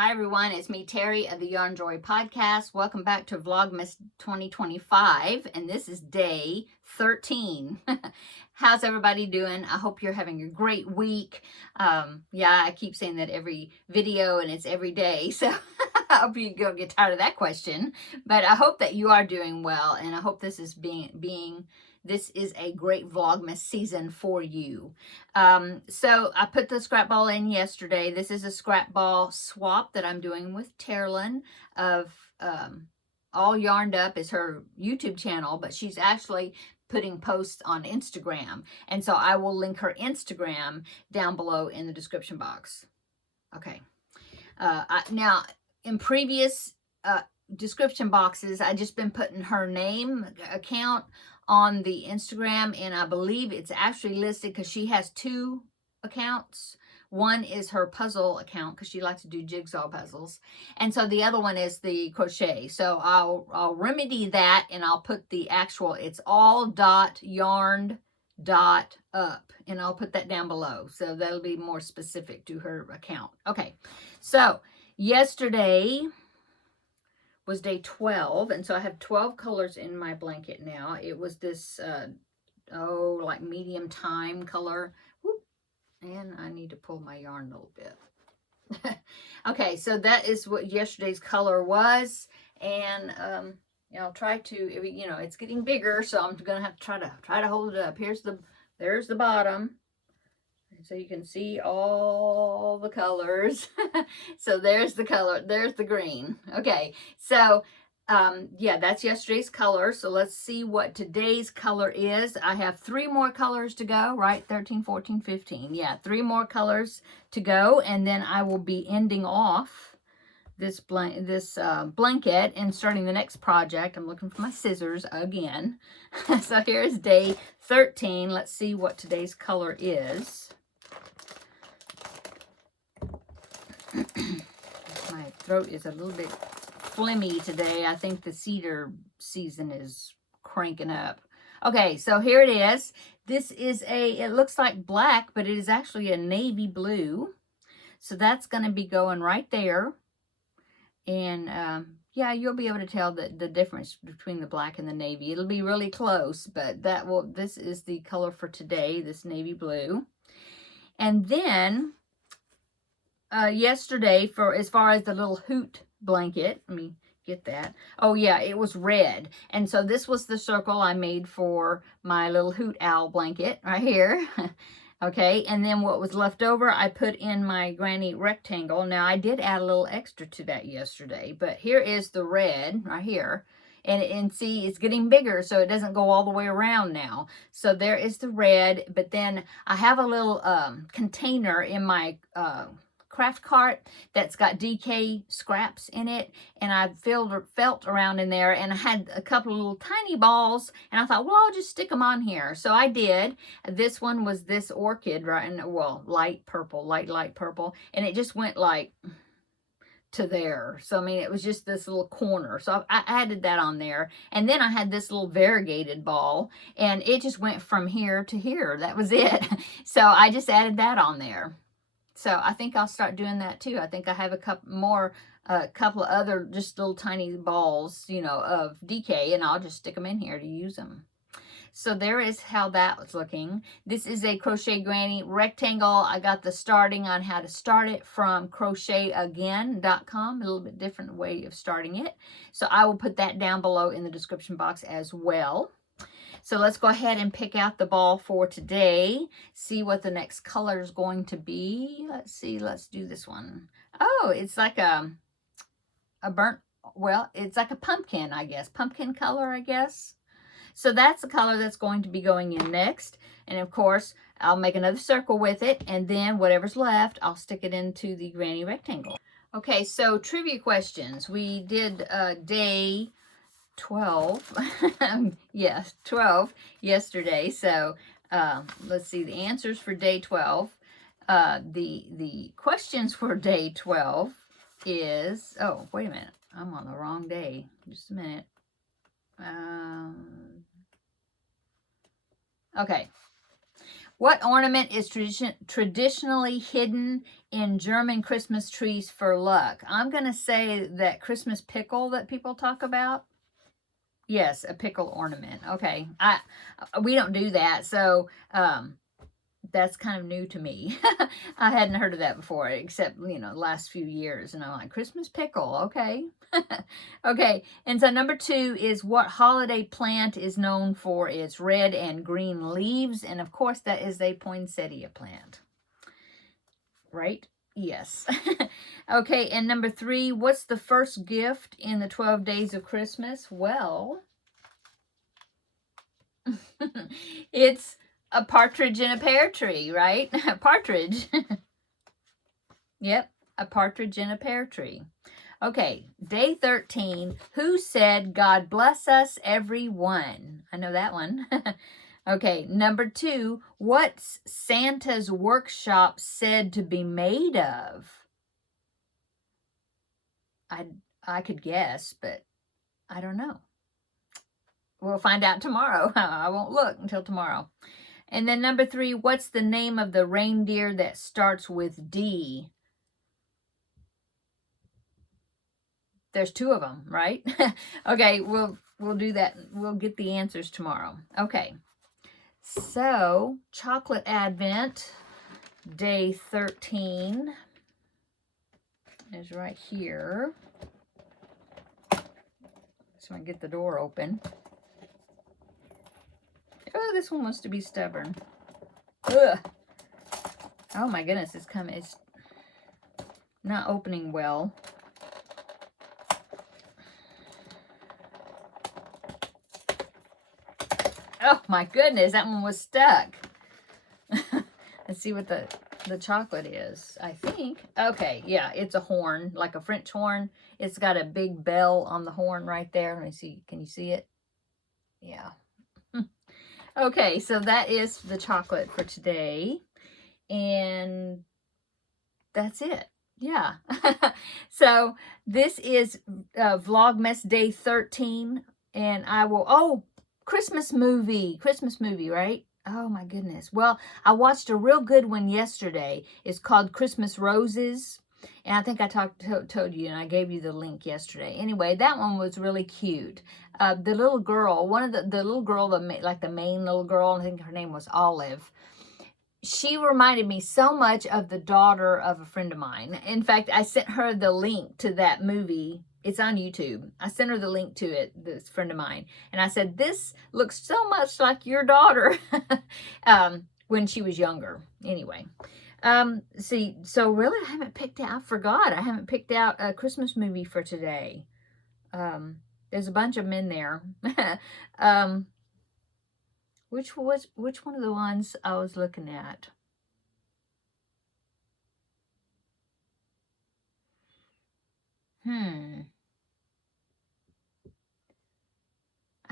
Hi everyone, it's me Terri of the Yarn Joy podcast. Welcome back to Vlogmas 2025, and this is day 13. How's everybody doing? I hope you're having a great week. Yeah, I keep saying that every video and it's every day, so I hope you don't get tired of that question. But I hope that you are doing well, and I hope this is this is a great Vlogmas season for you. So I put the scrap ball in yesterday. This is a scrap ball swap that I'm doing with Terlin of All Yarned Up is her YouTube channel, but she's actually putting posts on Instagram. And so I will link her Instagram down below in the description box. Okay. Now, in previous description boxes, I just been putting her name, account on the Instagram, and I believe it's actually listed because she has two accounts. One is her puzzle account because she likes to do jigsaw puzzles, and so the other one is the crochet. So I'll remedy that, and I'll put the actual, it's all.yarned.up, and I'll put that down below, so that'll be more specific to her account. Okay, so yesterday was day 12, and so I have 12 colors in my blanket now. It was this like medium thyme color. Whoop. And I need to pull my yarn a little bit. Okay, so that is what yesterday's color was, and I'll try to, it's getting bigger, so I'm gonna have to try to hold it up. There's the bottom, so you can see all the colors. So there's the color, there's the green. Okay, so yeah, that's yesterday's color. So let's see what today's color is. I have 3 more colors to go, right? 13, 14, 15. Yeah, 3 more colors to go, and then I will be ending off this blanket and starting the next project. I'm looking for my scissors again. So here's day 13. Let's see what today's color is. My throat is a little bit phlegmy today. I think the cedar season is cranking up. Okay, so here it is. This is it looks like black, but it is actually a navy blue. So that's going to be going right there. And yeah, you'll be able to tell the difference between the black and the navy. It'll be really close, but this is the color for today, this navy blue. And then yesterday, for as far as the little hoot blanket, let me get that. Oh yeah, it was red, and so this was the circle I made for my little hoot owl blanket right here. Okay, and then what was left over, I put in my granny rectangle. Now I did add a little extra to that yesterday, but here is the red right here. And see, it's getting bigger, so it doesn't go all the way around now. So there is the red, but then I have a little container in my craft cart that's got DK scraps in it, and I felt around in there, and I had a couple of little tiny balls, and I thought, well, I'll just stick them on here. So I did. This one was this orchid, right? And well, light purple, light purple, and it just went like to there. So I mean, it was just this little corner, so I added that on there. And then I had this little variegated ball, and it just went from here to here. That was it. So I just added that on there. So I think I'll start doing that too. I think I have a couple of other just little tiny balls, of DK, and I'll just stick them in here to use them. So there is how that was looking. This is a Crochet Granny rectangle. I got the starting on how to start it from crochetagain.com, a little bit different way of starting it. So I will put that down below in the description box as well. So let's go ahead and pick out the ball for today. See what the next color is going to be. Let's see. Let's do this one. Oh, it's like a it's like a pumpkin, I guess. Pumpkin color, I guess. So that's the color that's going to be going in next. And of course, I'll make another circle with it. And then whatever's left, I'll stick it into the granny rectangle. Okay, so trivia questions. We did day 12. Yes, 12 yesterday. So let's see the answers for day 12. The questions for day 12 is, oh, wait a minute. I'm on the wrong day. Just a minute. Okay. What ornament is traditionally hidden in German Christmas trees for luck? I'm going to say that Christmas pickle that people talk about. Yes, a pickle ornament. Okay. We don't do that, so that's kind of new to me. I hadn't heard of that before, except, the last few years. And I'm like, Christmas pickle, okay. Okay, and so number 2 is what holiday plant is known for its red and green leaves? And of course, that is a poinsettia plant. Right? Yes. Okay, and number 3, what's the first gift in the 12 days of Christmas? Well, it's a partridge in a pear tree, right? A partridge. Yep, a partridge in a pear tree. Okay, day 13. Who said, God bless us, everyone? I know that one. Okay, number 2. What's Santa's workshop said to be made of? I could guess, but I don't know. We'll find out tomorrow. I won't look until tomorrow. And then number 3, what's the name of the reindeer that starts with D? There's 2 of them, right? Okay, we'll do that. We'll get the answers tomorrow. Okay. So, chocolate advent, day 13 is right here. So I can get the door open. Oh, this one wants to be stubborn. Ugh. Oh my goodness, it's not opening well. Oh my goodness, that one was stuck. Let's see what the chocolate is, I think. Okay, yeah, it's a horn, like a French horn. It's got a big bell on the horn right there. Let me see. Can you see it? Yeah. Okay, so that is the chocolate for today. And that's it. Yeah. So this is Vlogmas day 13. And I will... Christmas movie, right? Oh my goodness. Well, I watched a real good one yesterday. It's called Christmas Roses. And I think I told you, and I gave you the link yesterday. Anyway, that one was really cute. The little girl, one of the little girl, like the main little girl, I think her name was Olive. She reminded me so much of the daughter of a friend of mine. In fact, I sent her the link to that movie. It's on YouTube. I sent her the link to it, this friend of mine. And I said, this looks so much like your daughter when she was younger. Anyway. See, so really I haven't picked out, I forgot, I haven't picked out a Christmas movie for today. There's a bunch of them in there. Which one of the ones I was looking at?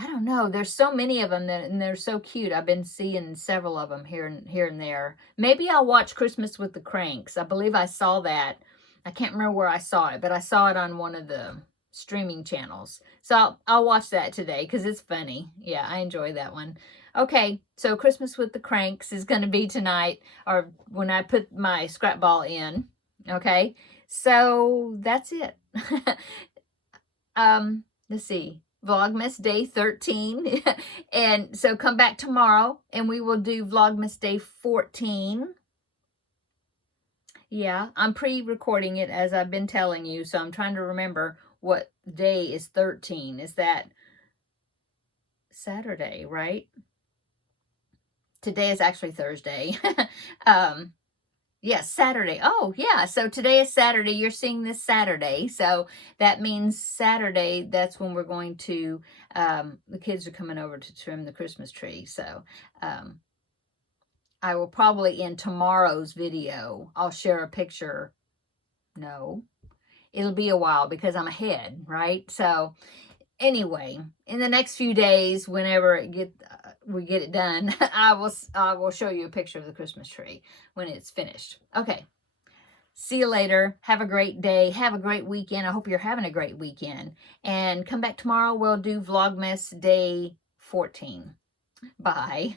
I don't know. There's so many of them and they're so cute. I've been seeing several of them here and there. Maybe I'll watch Christmas with the Cranks. I believe I saw that. I can't remember where I saw it, but I saw it on one of the streaming channels. So I'll watch that today because it's funny. Yeah, I enjoy that one. Okay, so Christmas with the Cranks is going to be tonight, or when I put my scrap ball in. Okay, so that's it. Let's see. Vlogmas day 13. And so come back tomorrow and we will do Vlogmas day 14. Yeah, I'm pre-recording it as I've been telling you, so I'm trying to remember what day is 13. Is that Saturday, right? Today is actually Thursday. Yes, Saturday. Oh, yeah. So today is Saturday. You're seeing this Saturday. So that means Saturday, that's when we're going to, the kids are coming over to trim the Christmas tree. So I will probably, in tomorrow's video, I'll share a picture. No, it'll be a while because I'm ahead, right? So anyway, in the next few days, whenever we get it done, I will show you a picture of the Christmas tree when it's finished. Okay. See you later. Have a great day. Have a great weekend. I hope you're having a great weekend. And come back tomorrow. We'll do Vlogmas day 14. Bye.